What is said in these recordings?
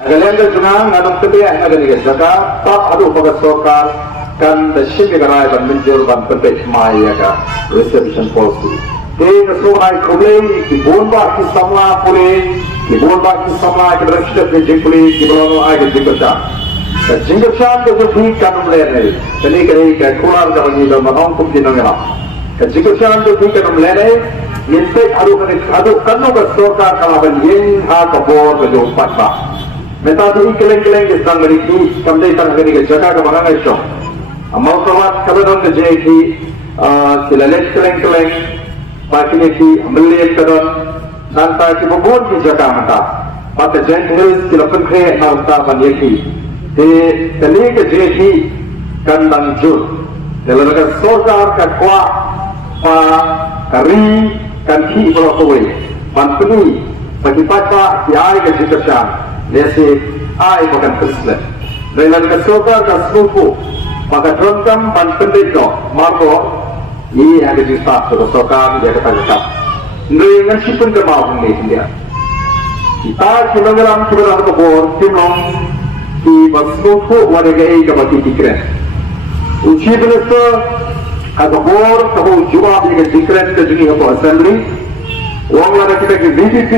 Nagalangan sunang ngadong kebiak nagalangan jaga tak adu pakai sokar kan tersiap kerai ban menjur ban perbet maya ka reservation policy. Dia kesuai kumlei di bomba ki samla puri di bomba ki samla ke register ke jingpuri di belakang ay ke jingkashan. Jingkashan tu tu kan umlei ni. Jadi ke kular jangan ni dalam orang pun jinang ya. Jingkashan tu kan umlei ni. Yentai adu kanu ke sokar kalau yen ha kabor ke jom patba. Meta tu keleng-keleng ke sang meriki kamdai sang hari ke jaga ke mana esok. Amal kawat kadang ke jadi silalet keleng-keleng pakini ki amliat kadang nanta ki babon ki jaga mata. Mata jenghil silapan khe nanta banyaki. Te tali ke jadi kandang jur. Dalam ke sokar ke kuat pa kari kan ki berokoi. Pantuni bagi patba di ay ke jikashan. Nasi ay makan tersebut. Dengan kesoka kasbuku, maka terangkan ban pendekno marco ini ada di staf kesoka dia kata tetap. Dengan sipun kemau ini dia. Kita kilogram kilogram kebor kimong di kasbuku warga ini kebati dikren. Uji belasnya kebor kebor jua dengan dikren kejunya kebor assembly. Wang lada kita ke VPP,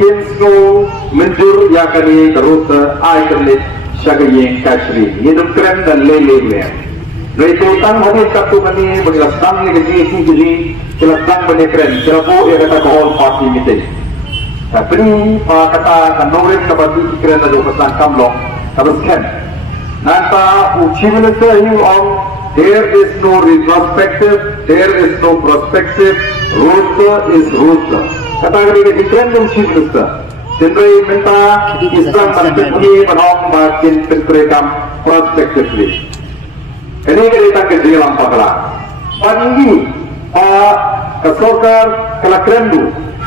Kinsno, menjur ya kami terus icon list syaga yang kasri. Ini keren dan lele. Dari tentang hari satu kami berjelaskan ni jadi jelaskan banyak keren. Jerapu ia kata all party meeting. Tapi kata kanongret kabati keren ada pesan kamlong terus kan. Nanta uji menesa you on there is no retrospective, there is no prospective. Rooster is rooster. Kata kali ini keren dan cipta. Sendiri minta Islam berpikir menong makin terkerekam prospectively. Ini kita kerja lampak lah. Pagi kesokar kalau keren tu.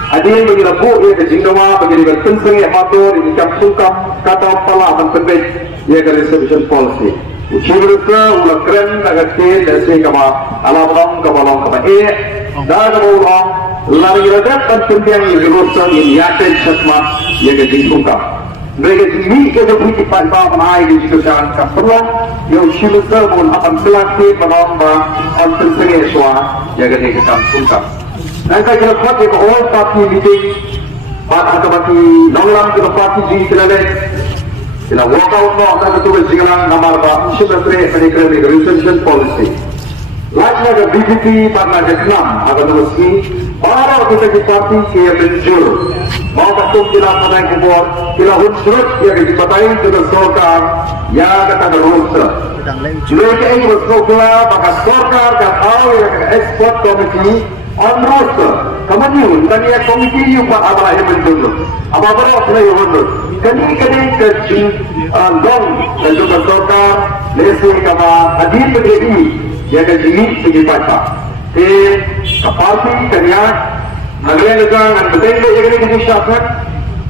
Ada yang bagi lebu ia kejinggawa bagi berpenseng yang motor ini kampungkam kata pala menterbit ia ke reservation policy. Uji berusaha ulah keren agak kecil dan sehingga alam kabalong dah kabalong lari rakyat dan pendiang yang berusaha ini yakin sesmat ia ke jingkungkam. Mereka ini kemudian kita panai di jikasan kampung yang uji berusaha pun akan selaki menambah penting eswa ia ke jingkungkam. Nanti kita buat yang all party meeting pada akabati nolam kita party di Kelale. Kita work out no akan betul sekarang nomor apa? Sebenarnya mereka ini retention policy. Lagi ada BPP pada jam 6 akan terus ini. Baru kita di party kia menjur. Mau betul kita pada kubur. Kita unsur yang dipatain kita sorkar yang kata berunsur. Mereka ini bersorkar maka sorkar dan tahu yang export committee on roster. Kemudian kami komiti yang buat apa yang menjunjung. Apa berapa yang menjunjung. Kami kecil dong dan juga sorkar lesi kama hadir berdiri yang kecil segi baca. Parti kalian negara dan betul yang ini kecil syarat.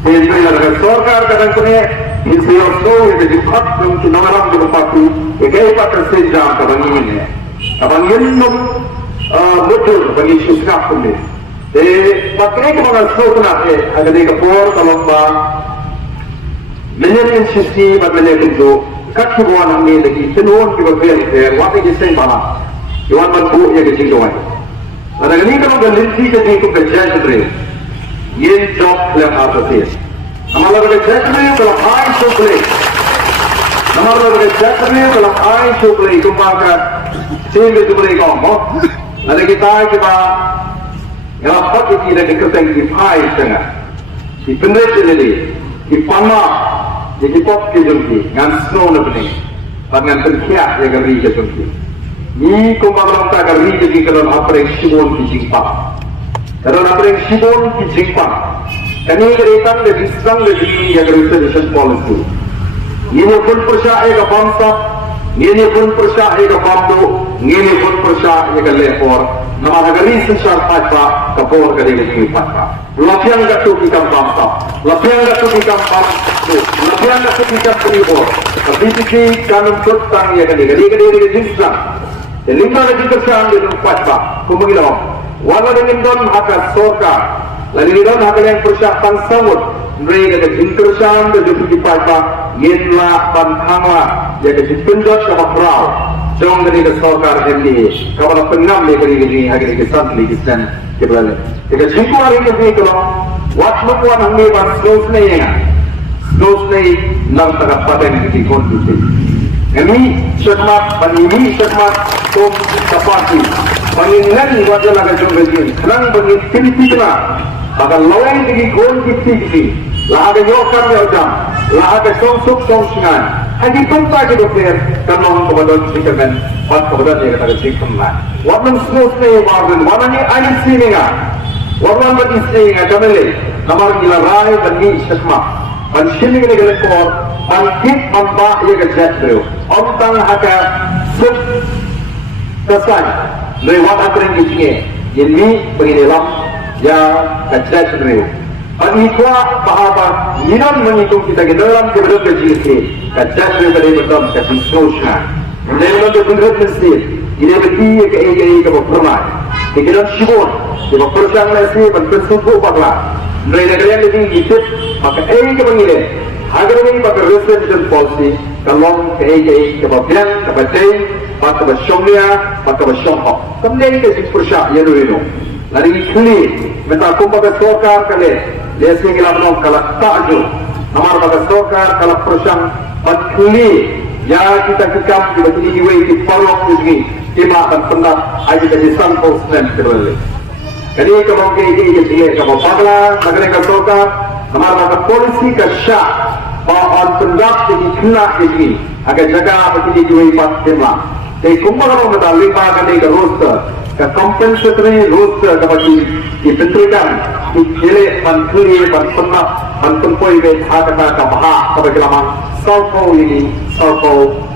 Negara sorkar kadang punya insinyur yang dibuat untuk orang di parti. Yang pakai sejam kadang ini. Kadang ini betul bagi susah pun ni. Maknanya kita mengenal nak agar dia kapur kalau menjadi sisi bermenjadi itu kat kebuan kami lagi penuh kita beri waktu kita mana Iwan berbuat yang kecil doang. Ada ni kalau berlinti jadi itu kerja sendiri. Yen job yang apa sih? Amalan kerja sendiri kalau high supply. Amalan kerja sendiri kalau high supply kumpulkan sehingga itu beri kamu. Ada kita yang apa kita dekat di high tengah. Di pendek ini di panah jadi pop kejunti ngan snow lebih dengan terkiak yang geri kejunti ni kumpang tak geri jadi kalau apa yang sibun di jingpang kalau apa yang sibun di jingpang kami gerikan dari sang dari yang reservation policy ini pun percaya ke bangsa ini pun percaya ke bambu ini pun percaya ke lepor nama geri sesar patah kapor geri ke patah lapian gatu kita bangsa lapian gatu kita bangsa lapian gatu kita penibor tapi sisi kanun tutang ya geri jinsang lima lagi kesan di tempat pak kumengilau walau dengan don hak sorka lagi don hak yang percaya tang samud mereka ke jingkersan ke jupi papa yenla pantangla ya ke jipendot ke makrau jong dari ke sokar ini kawan pengam ya kali ini hari ke santli kisan kebal ke jingku hari ke kalau waktu puan hangi ban snows nei nang tengah paten di kondusi ini syakmat panini syakmat tom kapati pangingan wajah laga jong begini kerang begini tiba-tiba akan lawan di kondusi laga yokam yokam laga songsuk songsingan hagi penta ke dokter kanong kebadan sikamen pat kebadan yang kata sikemlah warna snows nei warna ni air sininga warna bagi sininga kamele kamar gila rai bagi syakmat pan sini kena kena kor pan kit amba ia kejat bro ontang haka sub kesan lewat akren kicingnya ini penginelam ya kejat bro pan ikwa bahaba minam menghitung kita ke dalam kebetulan kecil kejat bro pada betul kecil sosna lewat kebetulan kecil ini beti ke berpermai kebetulan sibuk ke berpersang nasi pan bersuku paklah mereka kalian lebih hidup maka ke pengilai agar ini pakai residential policy kalau ke bagian ke bagian pakai bersyomnya pakai bersyomhok kemudian ke persyak ya dulu lari kali minta aku pakai sokar kali dia sehingga menong kalau takjub amar pakai sokar kalau persyang kali ya kita kekam di bagi diwe di parlok ini kima dan penat aja jadi sampel sen kembali jadi kalau ke kalau pagla negara katoka हमारा मतलब पॉलिसी का शाह और पंजाब के जितना इसकी अगर जगह अपनी जो ये बात करना तो कुंभकर्णों में डाली बात करने का रोस्टर का कंपेंसेटरी रोस्टर का बच्ची की पितृकन की खेले पंथुली पंपन्ना पंपन्पोई में था का महा कब किलामान सौपो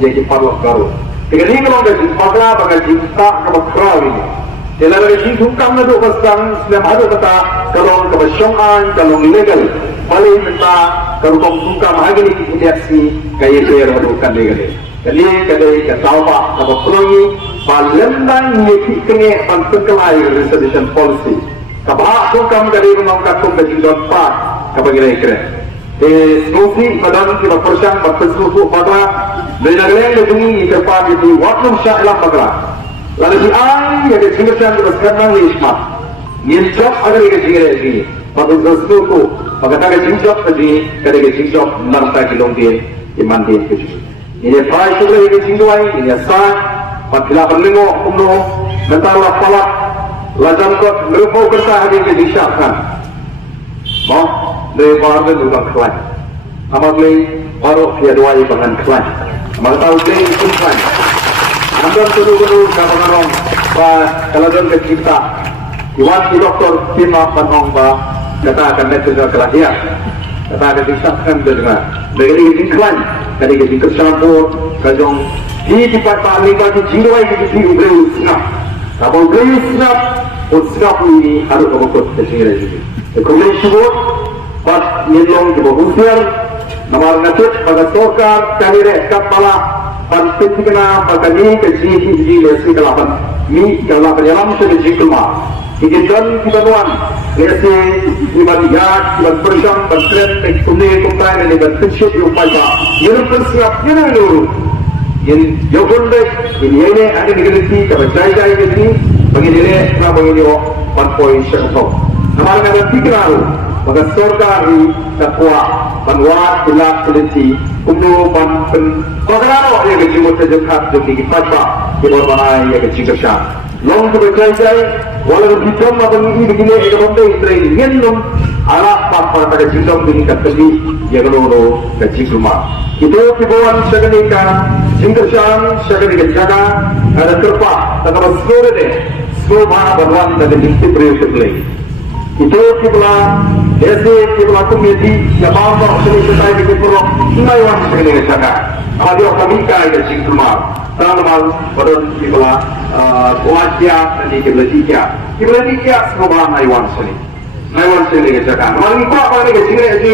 ये की परलोक करो लेकिन ये लोग जो पगला बगल जितना कब खराब ini Dalam regime hukum itu pasang Islam ada kata kalau kebersyariatan kalau legal paling minta kalau hukum hari ini ideasi kaya dia lakukan dia jadi kadai ketawa apa pelangi palemban ini kene pantukelai reservation policy kabah hukum dari menangkap kompetisi part kabagilai kere snosi badan kita persang berpesusu pada benar-benar ini terpad di waktu syailah pada lalu di ay yang disingkirkan di sekarang ni ismat yang job ada di sini lagi pada sesuatu tu pada tak ada job tadi kada ada job nanti kilong dia iman dia tu ini try tu lagi di sini lagi ini sah pada perlingo umno mentala palak lajan kot merupakan kerja hari ke disahkan mau dari bahagian luar kelas amat lagi baru dia doai dengan kelas amat tahu dia itu kelas Anda dulu kapan kalau don kita iwan di doktor kima panong kata akan metode kelahiran kata akan disahkan dengan begini iklan dari kecampur kajong di tempat paling bagi jiwa itu di ubrew snap kalau ubrew snap ini harus berikut kesini lagi kemudian sebut pas nyelong di bawah nomor ngacut pada sokar kalire kapala pantai kena pagani keji lesi kelapan mi kalau penyelam sudah jikulma ikan kita tuan lesi ibadiat ibad bersam bertren ekune kumpai ini berprinsip upaya yang bersiap yang dulu yang jauh dek ini ada negeri kepercayaan ini begini kenapa begini panpoi syekh nama negara fikral maka sorkari takwa panwat hilaf seliti umno pan pagano ya ke jimut sejekat jadi kifatba kibor banai ya ke cikasha long kepercayaan walau hitam apa begini ekonomi train ngenum ala papa pada jitom ini katli ya kalau ke cikuma itu kiboran sekenika cikashan sekenika jaga ada terpa takkan skor deh skor mana berwan dari inti prioritas itu kibla ऐसे केवल कमेटी या बाबा अपनी सताई के पूर्व नहीं वांच करने के जगह आदि कमी का ये चिंतमा तालमाल बदल केवल वाच्या नहीं केवल क्या स्वभाव नहीं वांच करने के जगह हमारी क्या अपने के जिगरे जी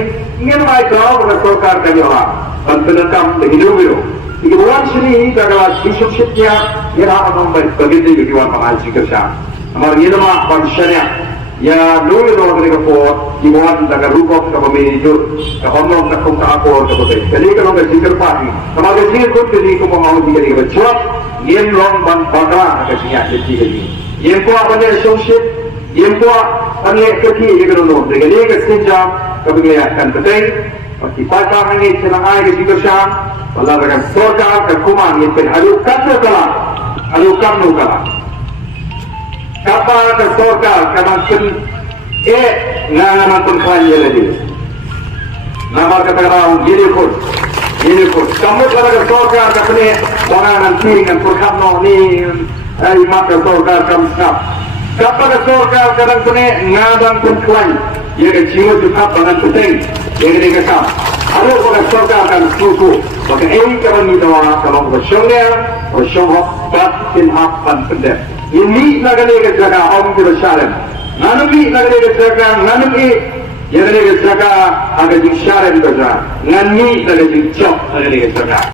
ये ना एक गाँव में सरकार का जो है पंचायत काम हिंदू भी हो इके वांच नहीं जगह शिक्षक ये रहा हम बगीचे के जीवन में आज जिक्र हमारे ये ना panchayat ya dulu dong mereka buat ibuan dengan rukuk ke pemijut ke honong ke kong takor ke betul. Jadi kalau ke jikir pagi, sama ke jikir pun jadi kau mau jikir jikir berjuang, yen long ban bangla ke jikir jikir jikir. Yen kuat pada associate, yen kuat pada kaki jikir nol. Jadi ke senjam kebenaran penting. Pasti pada ini senang air ke jikir syam, walau dengan sorga ke kuman yen pen alukan nukala. Kapal ke sorga kadang sen ngaman pun kawan jadi. Nama kata orang gini pun. Kamu kalau ke sorga katanya orang nanti dengan perkara ni maka sorga kamu snap. Kapal ke sorga kadang sen ngaman pun kawan. Ia ke jiwa juga dengan penting. Ia ke dekam. Ada orang sorga akan susu. Maka ini kawan ni doa kalau bersyukur batin apan pendek. Ini nagari ke jaga om di bersyaran. Nanti nagari ke jaga, nanti yang nagari ke jaga agak jing syaran berjalan. Nanti nagari jing cok nagari ke jaga.